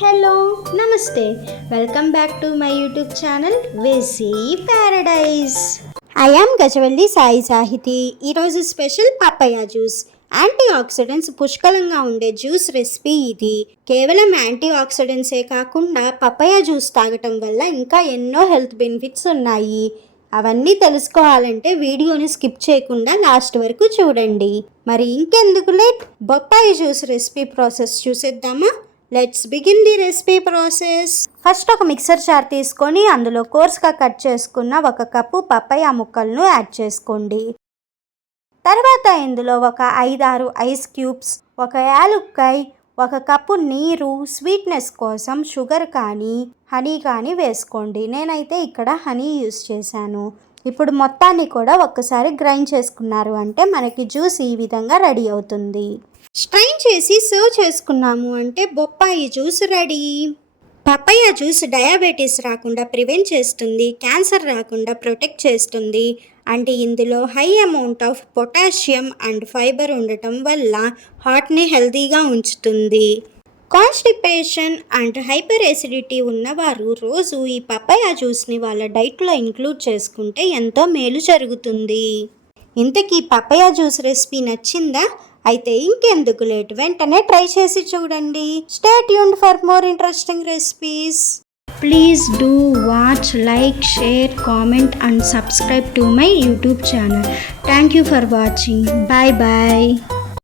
Hello namaste welcome back to my YouTube channel Vesi paradise. I am Gajavalli Sai Sahithi. ఈరోజు special papaya juice. Antioxidants పుష్కలంగా ఉండే juice recipe ఇది. కేవలం anti ఆక్సిడెంట్సే కాకుండా పపాయ జ్యూస్ తాగటం వల్ల ఇంకా ఎన్నో హెల్త్ బెనిఫిట్స్ ఉన్నాయి. అవన్నీ తెలుసుకోవాలంటే వీడియోని స్కిప్ చేయకుండా లాస్ట్ వరకు చూడండి. మరి ఇంకెందుకు లేట్, బొప్పాయి జ్యూస్ రెసిపీ ప్రాసెస్ చూసేద్దామా? Let's begin the recipe process. First ఒక మిక్సర్ జార్ తీసుకొని అందులో కోర్స్గా కట్ చేసుకున్న 1 కప్పు పపాయ ముక్కలను యాడ్ చేసుకోండి. తర్వాత ఇందులో ఒక 5-6 ఐస్ క్యూబ్స్, 1 యాలుక్కాయ, 1 కప్పు నీరు, స్వీట్నెస్ కోసం షుగర్ కానీ హనీ కానీ వేసుకోండి. నేనైతే ఇక్కడ హనీ యూస్ చేశాను. ఇప్పుడు మొత్తాన్ని కూడా ఒక్కసారి గ్రైండ్ చేసుకున్నారు అంటే మనకి జ్యూస్ ఈ విధంగా రెడీ అవుతుంది. స్ట్రైన్ చేసి సర్వ్ చేసుకున్నాము అంటే బొప్పాయి juice ready. Papaya juice diabetes రాకుండా ప్రివెంట్ చేస్తుంది, క్యాన్సర్ రాకుండా ప్రొటెక్ట్ చేస్తుంది. అంటే ఇందులో high amount of potassium and fibre ఉండటం వల్ల హార్ట్ని హెల్తీగా ఉంచుతుంది. కాన్స్టిపేషన్ అండ్ హైపర్ ఎసిడిటీ ఉన్నవారు రోజు ఈ పపాయ జ్యూస్ని వాళ్ళ డైట్లో ఇంక్లూడ్ చేసుకుంటే ఎంతో మేలు జరుగుతుంది. ఇంతకీ పపాయ జ్యూస్ రెసిపీ నచ్చిందా? అయితే ఇంకెందుకు లేట్, వెంటనే ట్రై చేసి చూడండి. Stay tuned for more interesting recipes. Please do watch, like, share, comment and subscribe to my YouTube channel. Thank you for watching. Bye bye.